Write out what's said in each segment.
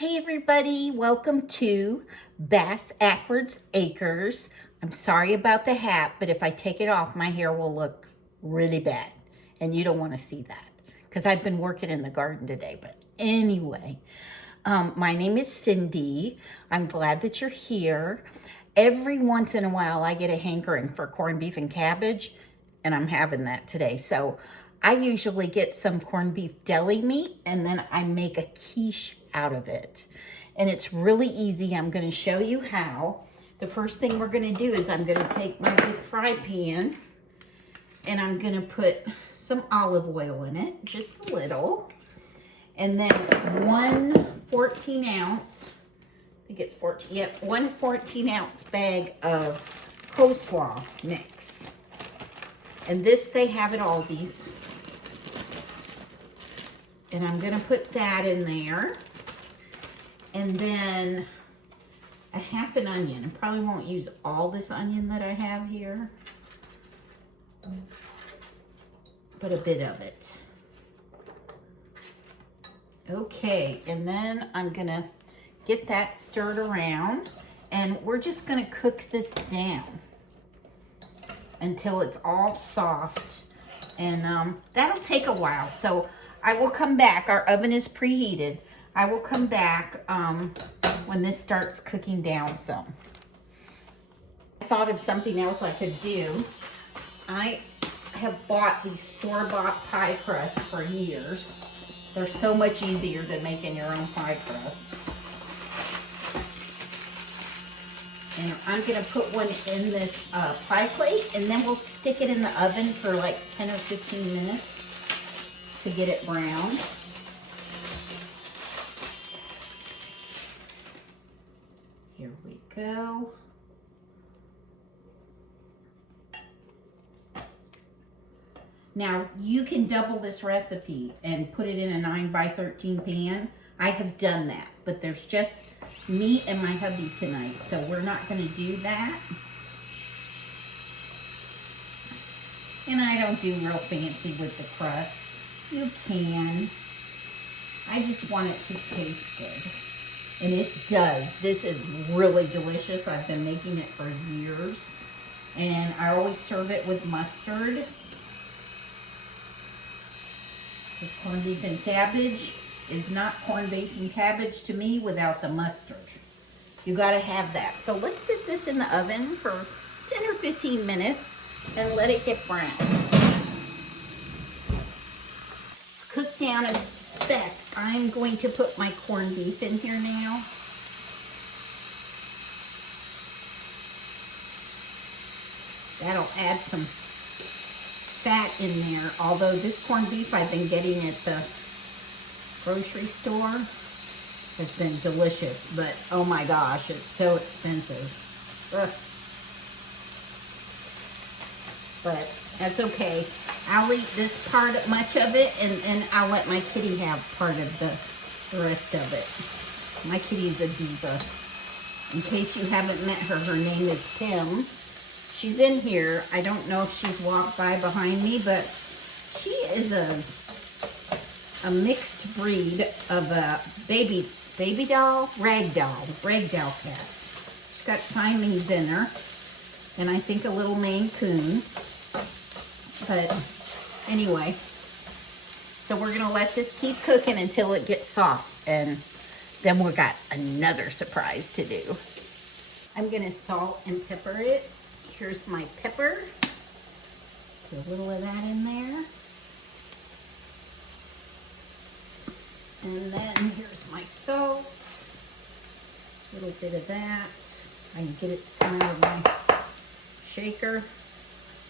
Hey everybody, welcome to Bass Ackwards Acres. I'm sorry about the hat, but if I take it off, my hair will look really bad. And you don't want to see that because I've been working in the garden today. But anyway, my name is Cindy. I'm glad that you're here. Every once in a while, I get a hankering for corned beef and cabbage, and I'm having that today. So I usually get some corned beef deli meat, and then I make a quiche out of it. And it's really easy. I'm going to show you how. The first thing we're going to do is I'm going to take my big fry pan, and I'm going to put some olive oil in it, just a little. And then one 14 ounce, I think it's 14, yep, one 14 ounce bag of coleslaw mix. And this they have at Aldi's. And I'm gonna put that in there. And then a half an onion. I probably won't use all this onion that I have here, but a bit of it. Okay, and then I'm gonna get that stirred around, and we're just gonna cook this down until it's all soft, and that'll take a while. So I will come back. Our oven is preheated. I will come back when this starts cooking down some. I thought of something else I could do. I have bought these store-bought pie crusts for years. They're so much easier than making your own pie crust. And I'm gonna put one in this pie plate, and then we'll stick it in the oven for like 10 or 15 minutes to get it brown. Here we go. Now, you can double this recipe and put it in a 9 by 13 pan. I have done that, but there's just me and my hubby tonight, so we're not gonna do that. And I don't do real fancy with the crust. You can. I just want it to taste good. And it does. This is really delicious. I've been making it for years. And I always serve it with mustard. This corned beef and cabbage is not corned beef and cabbage to me without the mustard. You gotta have that. So let's sit this in the oven for 10 or 15 minutes and let it get brown. It's cooked down a speck. I'm going to put my corned beef in here now. That'll add some fat in there, although this corned beef I've been getting at the grocery store has been delicious, but oh my gosh, it's so expensive. Ugh. But that's okay. I'll eat this part, much of it, and I'll let my kitty have part of the rest of it. My kitty's a diva. In case you haven't met her, her name is Pim. She's in here. I don't know if she's walked by behind me, but she is a mixed breed of a baby doll, rag doll cat. She's got Siamese in her, and I think a little Maine Coon. But anyway, so we're gonna let this keep cooking until it gets soft, and then we've got another surprise to do. I'm gonna salt and pepper it. Here's my pepper. Let's put a little of that in there. And then here's my salt. A little bit of that. I can get it to come out of my shaker.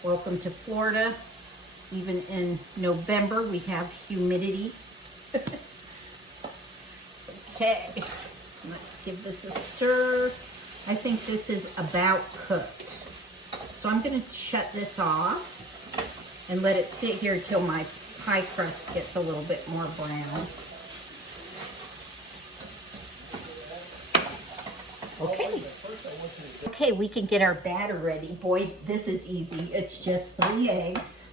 Welcome to Florida. Even in November, we have humidity. Okay, let's give this a stir. I think this is about cooked. So I'm gonna shut this off and let it sit here till my pie crust gets a little bit more brown. Okay. Okay, we can get our batter ready. Boy, this is easy. It's just 3 eggs.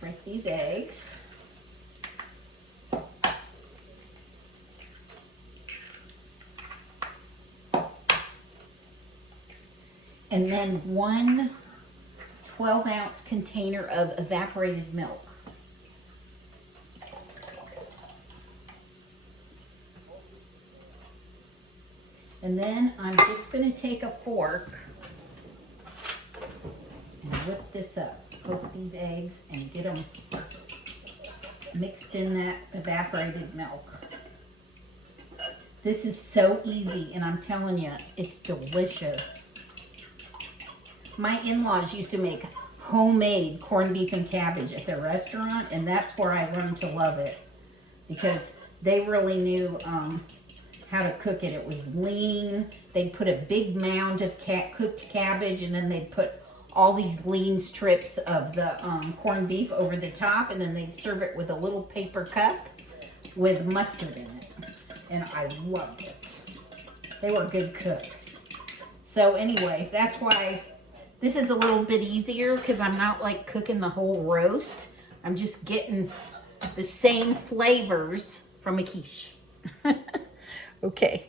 Break these eggs. And then 1 12-ounce container of evaporated milk. And then I'm just going to take a fork and whip this up. Poke these eggs and get them mixed in that evaporated milk. This is so easy, and I'm telling you, it's delicious. My in-laws used to make homemade corned beef and cabbage at their restaurant, and that's where I learned to love it because they really knew how to cook it. It was lean. They'd put a big mound of cooked cabbage, and then they'd put all these lean strips of the corned beef over the top, and then they'd serve it with a little paper cup with mustard in it. And I loved it. They were good cooks. So anyway, that's why this is a little bit easier because I'm not like cooking the whole roast. I'm just getting the same flavors from a quiche. Okay,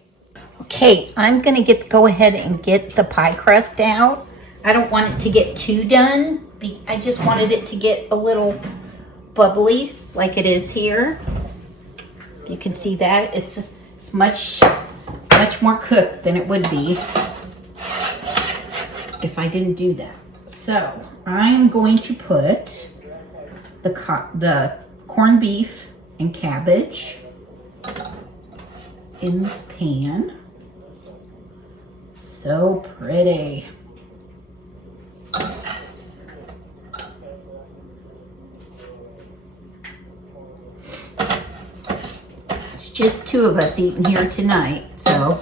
I'm gonna go ahead and get the pie crust out. I don't want it to get too done. I just wanted it to get a little bubbly like it is here. You can see that it's much more cooked than it would be if I didn't do that. So I'm going to put the corned beef and cabbage in this pan. So pretty. It's just 2 of us eating here tonight, so.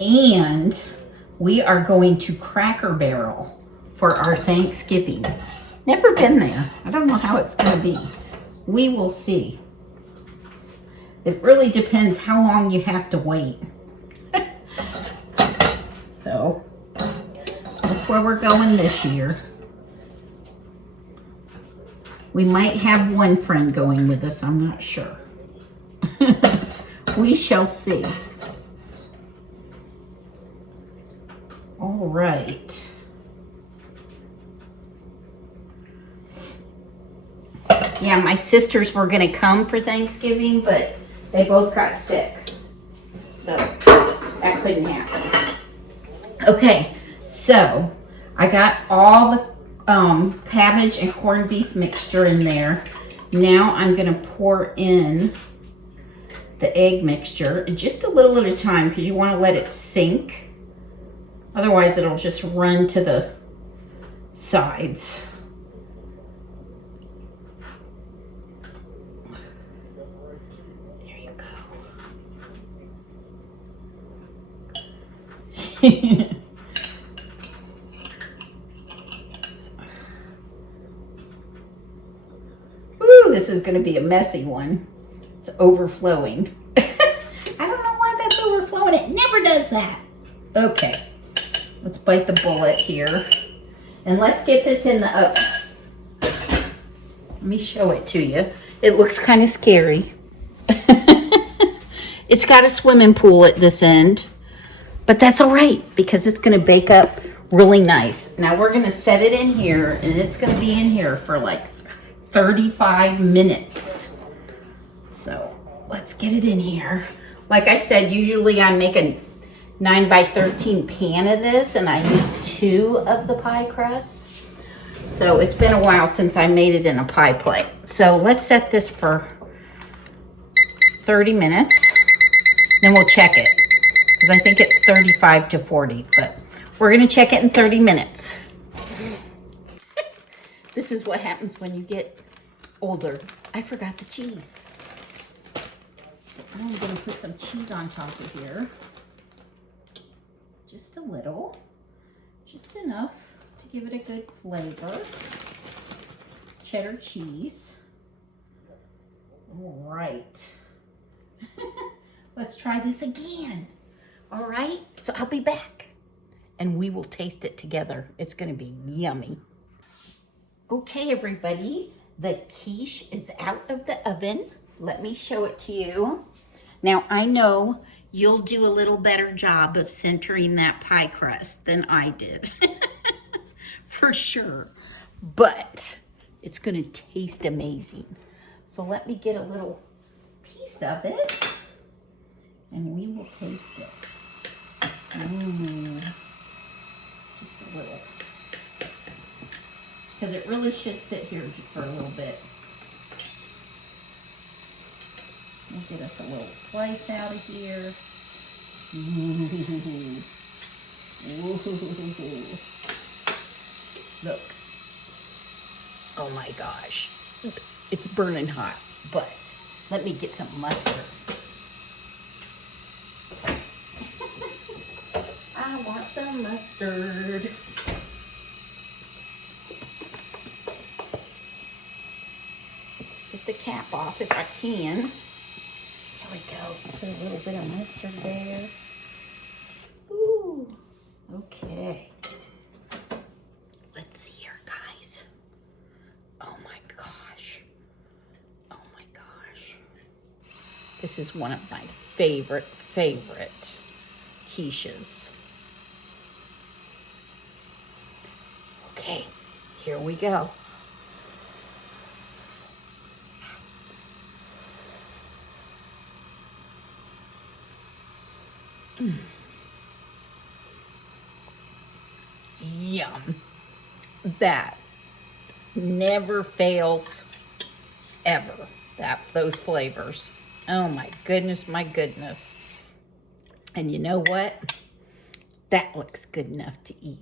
And we are going to Cracker Barrel for our Thanksgiving. Never been there. I don't know how it's going to be. We will see. It really depends how long you have to wait. So that's where we're going this year. We might have one friend going with us, I'm not sure. We shall see. All right. Yeah, my sisters were gonna come for Thanksgiving, but they both got sick. So that couldn't happen. Okay, so I got all the cabbage and corned beef mixture in there. Now I'm gonna pour in the egg mixture, just a little at a time because you want to let it sink. Otherwise it'll just run to the sides. There you go. Ooh, this is going to be a messy one. It's overflowing. I don't know why that's overflowing. It never does that. Okay, let's bite the bullet here. And let's get this in the oven. Let me show it to you. It looks kind of scary. It's got a swimming pool at this end. But that's all right because it's going to bake up really nice. Now we're going to set it in here, and it's going to be in here for like 35 minutes. So let's get it in here. Like I said, usually I make a 9 by 13 pan of this, and I use 2 of the pie crust. So it's been a while since I made it in a pie plate. So let's set this for 30 minutes. Then we'll check it because I think it's 35 to 40, but we're going to check it in 30 minutes. This is what happens when you get older. I forgot the cheese. So I'm going to put some cheese on top of here. Just a little. Just enough to give it a good flavor. It's cheddar cheese. All right. Let's try this again. All right, so I'll be back and we will taste it together. It's going to be yummy. Okay, everybody, the quiche is out of the oven. Let me show it to you. Now, I know You'll do a little better job of centering that pie crust than I did. For sure. But it's gonna taste amazing. So let me get a little piece of it and we will taste it. Just a little. Because it really should sit here for a little bit. We'll get us a little slice out of here. Ooh. Ooh. Look. Oh my gosh. It's burning hot, but let me get some mustard. I want some mustard. Let's get the cap off if I can. There we go. Put a little bit of mustard there. Ooh. Okay. Let's see here, guys. Oh my gosh. Oh my gosh. This is one of my favorite quiches. Okay, here we go. Yum. That never fails ever. Those flavors. Oh my goodness, my goodness. And you know what? That looks good enough to eat.